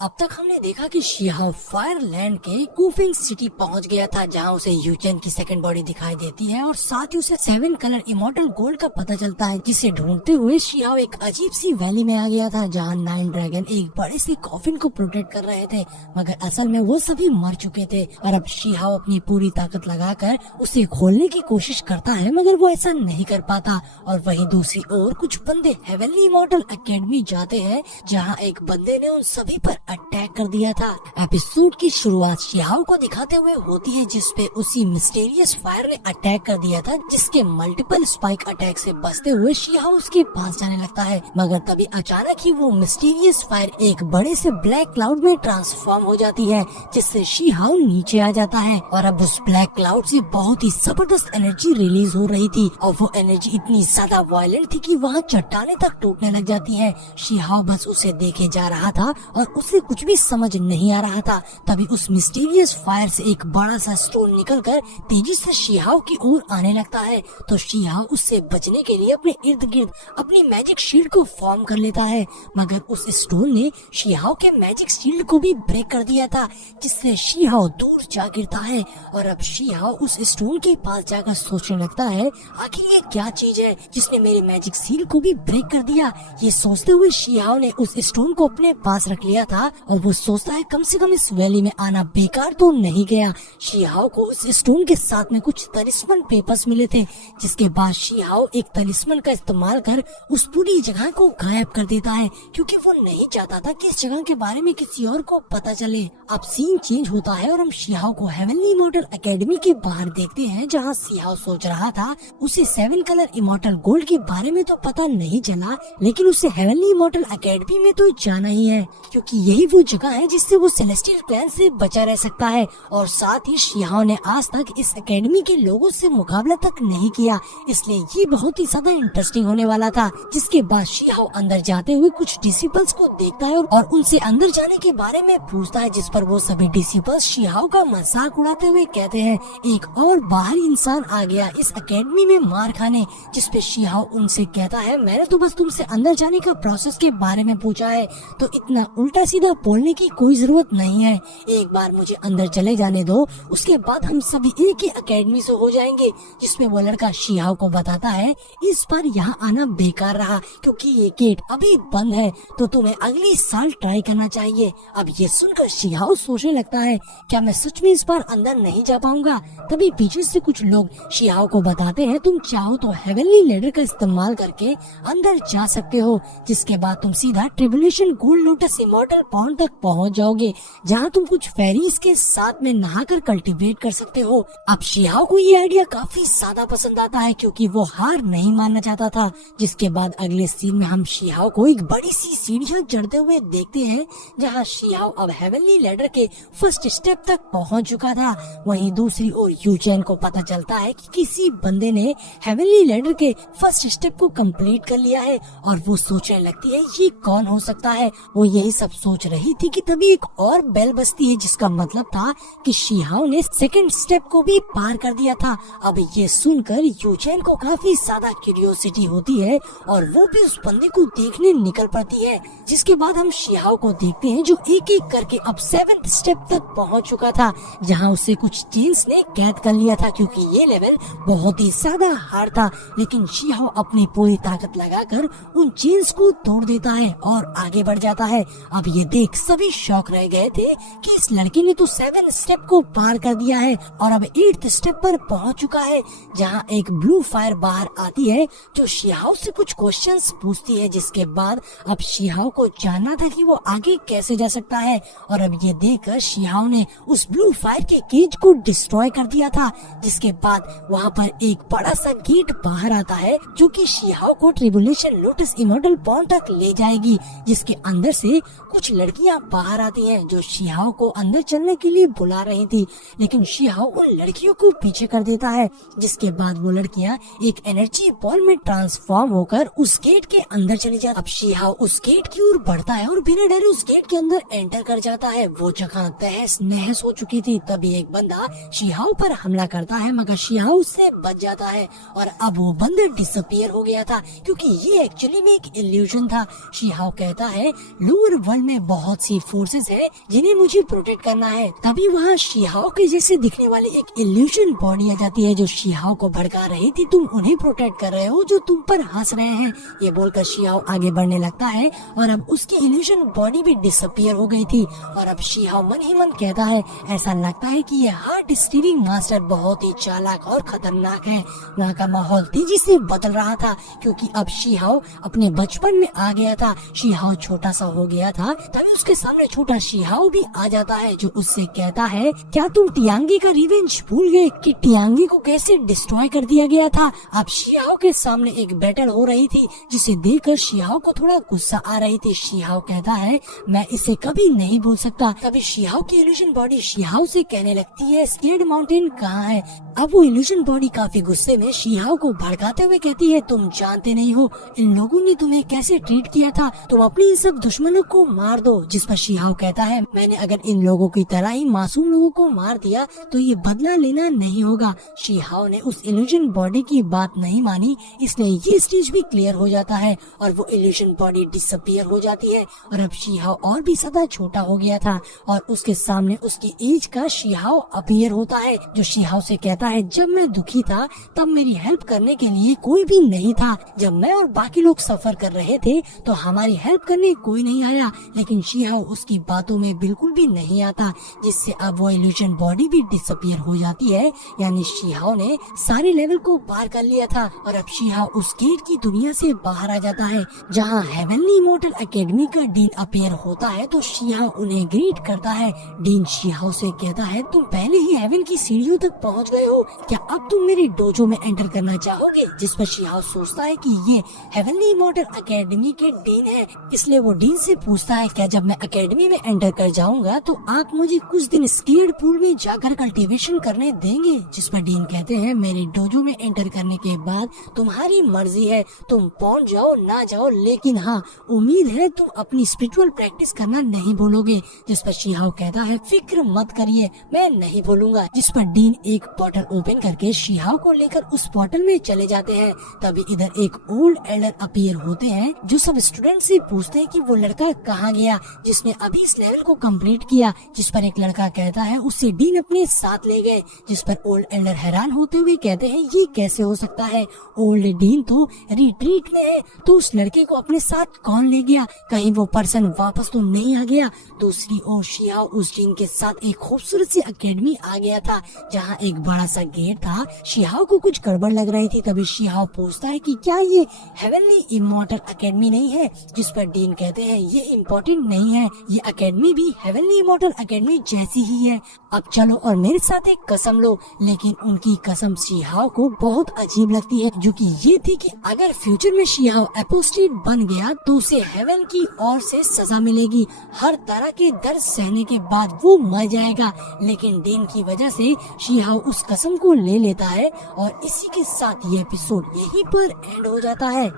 अब तक हमने देखा कि शिहाओ फायरलैंड के कूफिंग सिटी पहुंच गया था, जहां उसे यूचेन की सेकंड बॉडी दिखाई देती है और साथ ही उसे 7 कलर इमॉर्टल गोल्ड का पता चलता है, जिसे ढूंढते हुए शिहाओ एक अजीब सी वैली में आ गया था, जहां 9 ड्रैगन एक बड़े से कॉफिन को प्रोटेक्ट कर रहे थे, मगर असल में वो सभी मर चुके थे। और अब शिहाओ अपनी पूरी ताकत लगाकर उसे खोलने की कोशिश करता है, मगर वो ऐसा नहीं कर पाता। और वहीं दूसरी ओर कुछ बंदे हेवनली इमॉर्टल एकेडमी जाते हैं, जहाँ एक बंदे ने उन सभी पर अटैक कर दिया था। एपिसोड की शुरुआत शिहाओ को दिखाते हुए होती है, जिसपे उसी मिस्टीरियस फायर ने अटैक कर दिया था, जिसके मल्टीपल स्पाइक अटैक से बचते हुए शिहाओ उसके पास जाने लगता है। मगर तभी अचानक ही वो मिस्टीरियस फायर एक बड़े से ब्लैक क्लाउड में ट्रांसफॉर्म हो जाती है, जिससे शिहाओ नीचे आ जाता है। और अब उस ब्लैक क्लाउड से बहुत ही जबरदस्त एनर्जी रिलीज हो रही थी, और वो एनर्जी इतनी ज्यादा वायलेंट थी कि वहाँ चट्टाने तक टूटने लग जाती है। शिहाओ बस उसे देखे जा रहा था और उसे कुछ भी समझ नहीं आ रहा था। तभी उस मिस्टीरियस फायर से एक बड़ा सा स्टोन निकलकर तेजी से शिहाओ की ओर आने लगता है, तो शिहाओ उससे बचने के लिए अपने इर्द गिर्द अपनी मैजिक शील्ड को फॉर्म कर लेता है, मगर उस स्टोन ने शिहाओ के मैजिक शील्ड को भी ब्रेक कर दिया था, जिससे शिहाओ दूर जा गिरता है। और अब शिहाओ उस स्टोन के पास जाकर सोचने लगता है, आखिर ये क्या चीज है जिसने मेरे मैजिक शील्ड को भी ब्रेक कर दिया। ये सोचते हुए शिहाओ ने उस स्टोन को अपने पास रख लिया था, और वो सोचता है कम से कम इस वैली में आना बेकार तो नहीं गया। शिहाओ को उस स्टोन के साथ में कुछ तलिस्मन पेपर्स मिले थे, जिसके बाद शिहाओ एक तलिस्मन का इस्तेमाल कर उस पूरी जगह को गायब कर देता है, क्योंकि वो नहीं चाहता था कि इस जगह के बारे में किसी और को पता चले। अब सीन चेंज होता है और हम शिहाओ को हेवनली इमॉर्टल एकेडमी के बाहर देखते हैं, जहाँ शिहाओ सोच रहा था उसे 7 कलर इमॉर्टल गोल्ड के बारे में तो पता नहीं चला, लेकिन उसे हेवनली इमॉर्टल एकेडमी में तो जाना ही है, क्योंकि यही वो जगह है जिससे वो सेलेस्टियल क्लैन से बचा रह सकता है। और साथ ही शिहाओ ने आज तक इस एकेडमी के लोगों से मुकाबला तक नहीं किया, इसलिए ये बहुत ही ज्यादा इंटरेस्टिंग होने वाला था। जिसके बाद शिहाओ अंदर जाते हुए कुछ डिसिपल्स को देखता है और उनसे अंदर जाने के बारे में पूछता है, जिस पर वो सभी डिसिपल्स शिहाओ का मजाक उड़ाते हुए कहते हैं, एक और बाहरी इंसान आ गया इस एकेडमी में मार खाने। जिसपे शिहाओ उनसे कहता है, मैंने तो बस तुमसे अंदर जाने का प्रोसेस के बारे में पूछा है, तो इतना उल्टा सीधा बोलने की कोई जरूरत नहीं है। एक बार मुझे अंदर चले जाने दो, उसके बाद हम सभी एक ही एकेडमी से हो जाएंगे। जिसमें वो लड़का शिहाओ को बताता है, इस बार यहाँ आना बेकार रहा, क्योंकि ये गेट अभी बंद है, तो तुम्हें अगली साल ट्राई करना चाहिए। अब ये सुनकर शिहाओ सोचने लगता है, क्या मैं सच में इस बार अंदर नहीं जा पाऊंगा। तभी पीछे से कुछ लोग शिहाओ को बताते हैं, तुम चाहो तो हेवनली लैडर का इस्तेमाल करके अंदर जा सकते हो, जिसके बाद तुम सीधा tribulation gold lotus immortal pond तक पहुंच जाओगे, जहां तुम कुछ फेरीज के साथ में नहाकर कल्टीवेट कर सकते हो। अब शिहाओ को ये आइडिया काफी ज्यादा पसंद आता है, क्योंकि वो हार नहीं मानना चाहता था। जिसके बाद अगले सीन में हम शिहाओ को एक बड़ी सी सीढ़ियां चढ़ते हुए देखते हैं, जहां शिहाओ अब हेवनली लैडर के फर्स्ट स्टेप तक पहुंच चुका था। वहीं दूसरी ओर यूचेन को पता चलता है कि किसी बंदे ने हेवनली लैडर के फर्स्ट स्टेप को कंप्लीट कर लिया है, और वो सोचने लगती है ये कौन हो सकता है। वो यही सब सोच रही थी कि तभी एक और बेल बजती है, जिसका मतलब था कि शिहाओ ने सेकंड स्टेप को भी पार कर दिया था। अब ये सुनकर यूचेन को काफी ज्यादा क्यूरियोसिटी होती है, और वो भी उस बंदे को देखने निकल पड़ती है। जिसके बाद हम शिहाओ को देखते हैं, जो एक एक करके अब 7th स्टेप तक पहुंच चुका था, जहां उसे कुछ चेन्स ने कैद कर लिया था, क्योंकि ये लेवल बहुत ही ज्यादा हार्ड था। लेकिन शिहाओ अपनी पूरी ताकत लगाकर उन चेन्स को तोड़ देता है और आगे बढ़ जाता है। अब ये देख सभी शॉक रह गए थे कि इस लड़के ने तो 7 स्टेप को पार कर दिया है, और अब 8th स्टेप पर पहुंच चुका है, जहां एक ब्लू फायर बाहर आती है, जो शिहाओ से कुछ क्वेश्चंस पूछती है। जिसके बाद अब शिहाओ को जानना था कि वो आगे कैसे जा सकता है, और अब ये देखकर शिहाओ ने उस ब्लू फायर के केज को डिस्ट्रॉय कर दिया था। जिसके बाद वहाँ पर एक बड़ा सा गेट बाहर आता है, जो कि शिहाओ को ट्रिब्यूलेशन लोटस इमॉर्टल पॉन्ड तक ले जाएगी, जिसके अंदर से कुछ लड़कियां बाहर आती हैं, जो शिहाओ को अंदर चलने के लिए बुला रही थी। लेकिन शिहाओ उन लड़कियों को पीछे कर देता है। जिसके बाद वो लड़कियां एक एनर्जी बॉल में ट्रांसफॉर्म होकर उस गेट के अंदर चली जाती। अब शिहाओ उस गेट की ओर बढ़ता है और बिना डरे उस गेट के अंदर एंटर कर जाता है। वो जगह तहस नहस हो चुकी थी। तभी एक बंदा शिहाओ पर हमला करता है, मगर शिहाओ उससे बच जाता है, और अब वो बंदा डिसअपियर हो गया था, क्योंकि ये एक्चुअली में एक इल्यूजन था। शिहाओ कहता है, लोअर वर्ल्ड में बहुत सी फोर्सेस है जिन्हें मुझे प्रोटेक्ट करना है। तभी वहाँ शिहाओ के जैसे दिखने वाली एक इल्यूशन बॉडी आ जाती है जो शिहाओ को भड़का रही थी, तुम उन्हें प्रोटेक्ट कर रहे हो जो तुम पर हंस रहे हैं। ये बोलकर शिहाओ आगे बढ़ने लगता है और अब उसकी इल्यूशन बॉडी भी डिसअपियर हो गई थी। और अब शिहाओ मन ही मन कहता है, ऐसा लगता है कि ये हार्ट स्टीलिंग मास्टर बहुत ही चालाक और खतरनाक है। वहाँ का माहौल तेजी से बदल रहा था क्योंकि अब शिहाओ अपने बचपन में आ गया था। शिहाओ छोटा सा हो गया था, तभी उसके सामने छोटा शिहाओ भी आ जाता है जो उससे कहता है, क्या तुम टियांगी का रिवेंज भूल गए कि टियांगी को कैसे डिस्ट्रॉय कर दिया गया था। अब शिहाओ के सामने एक बैटल हो रही थी जिसे देखकर शिहाओ को थोड़ा गुस्सा आ रही थी। शिहाओ कहता है, मैं इसे कभी नहीं भूल सकता। तभी शिहाओ की इल्यूशन बॉडी शिहाओ से कहने लगती है, स्केर्ड माउंटेन कहाँ है। अब वो इल्यूशन बॉडी काफी गुस्से में शिहाओ को भड़काते हुए कहती है, तुम जानते नहीं हो इन लोगों ने तुम्हें कैसे ट्रीट किया था, तुम अपने इन सब दुश्मनों को मार दो। जिस पर शिहाओ कहता है, मैंने अगर इन लोगों की तरह ही मासूम लोगों को मार दिया तो ये बदला लेना नहीं होगा। शिहाओ ने उस इल्यूशन बॉडी की बात नहीं मानी, इसलिए ये स्टेज भी क्लियर हो जाता है और वो इल्यूशन बॉडी डिसअपियर हो जाती है। और अब शिहाओ और भी ज्यादा छोटा हो गया था और उसके सामने उसकी एज का शिहाओ अपीयर होता है जो शिहाओ से कहता है, जब मैं दुखी था तब मेरी हेल्प करने के लिए कोई भी नहीं था। जब मैं और बाकी लोग सफर कर रहे थे तो हमारी हेल्प करने कोई नहीं आया। लेकिन शिहाओ उसकी बातों में बिल्कुल भी नहीं आता, जिससे अब वो इल्यूशन बॉडी भी डिसअपियर हो जाती है। यानी शिहाओ ने सारे लेवल को पार कर लिया था और अब शिहाओ उस गेट की दुनिया से बाहर आ जाता है जहाँ हेवनली इमॉर्टल एकेडमी का डीन अपीयर होता है। तो शिहाओ उन्हें ग्रीट करता है। डीन शिहाओ से कहता है, तुम पहले ही हेवन की सीढ़ियों तक पहुँच गए हो, क्या अब तुम मेरे डोजो में एंटर करना चाहोगे। जिस पर शिहाओ सोचता है कि ये हेवनली इमॉर्टल एकेडमी के डीन है, इसलिए वो डीन से पूछता है, क्या जब मैं एकेडमी में एंटर कर जाऊंगा तो आप मुझे कुछ दिन स्केर्ड पूल में जाकर कल्टीवेशन करने देंगे। जिस पर डीन कहते हैं, मेरे डोजो में एंटर करने के बाद तुम्हारी मर्जी है, तुम पहुंच जाओ ना जाओ, लेकिन हाँ उम्मीद है तुम अपनी स्पिरिचुअल प्रैक्टिस करना नहीं भूलोगे। जिस पर शिहाओ कहता है, फिक्र मत करिए, मैं नहीं भूलूंगा। जिस पर डीन एक पोर्टल ओपन करके शिहाओ को लेकर उस पोर्टल में चले जाते हैं। तभी इधर एक ओल्ड एल्डर अपीयर होते हैं जो सब स्टूडेंट से पूछते हैं कि वो लड़का कहाँ गया जिसने अभी इस लेवल को कंप्लीट किया। जिस पर एक लड़का कहता है, उससे डीन अपने साथ ले गए। जिस पर ओल्ड एल्डर हैरान होते हुए कहते हैं, ये कैसे हो सकता है, ओल्ड डीन तो रिट्रीट में है, तो उस लड़के को अपने साथ कौन ले गया, कहीं वो पर्सन वापस तो नहीं आ गया। दूसरी ओर शिहाओ उस डीन के साथ एक खूबसूरत सी एकेडमी आ गया था जहाँ एक बड़ा सा गेट था। शिहाओ को कुछ गड़बड़ लग रही थी। तभी शिहाओ पूछता है कि क्या ये हेवनली इमॉर्टल एकेडमी नहीं है। जिस पर डीन कहते हैं, ये इम्पोर्टेंट नहीं है, ये एकेडमी भी हेवनली इमॉर्टल एकेडमी जैसी ही है। अब चलो और मेरे साथ एक कसम लो। लेकिन उनकी कसम शिहाओ को बहुत अजीब लगती है, जो कि ये थी कि अगर फ्यूचर में शिहाओ एपोस्टेट बन गया तो उसे हेवन की ओर से सजा मिलेगी। हर तरह के दर्द सहने के बाद वो मर जाएगा। लेकिन डीन की वजह से शिहाओ उस कसम को ले लेता है और इसी के साथ ये एपिसोड यहीं पर एंड हो जाता है।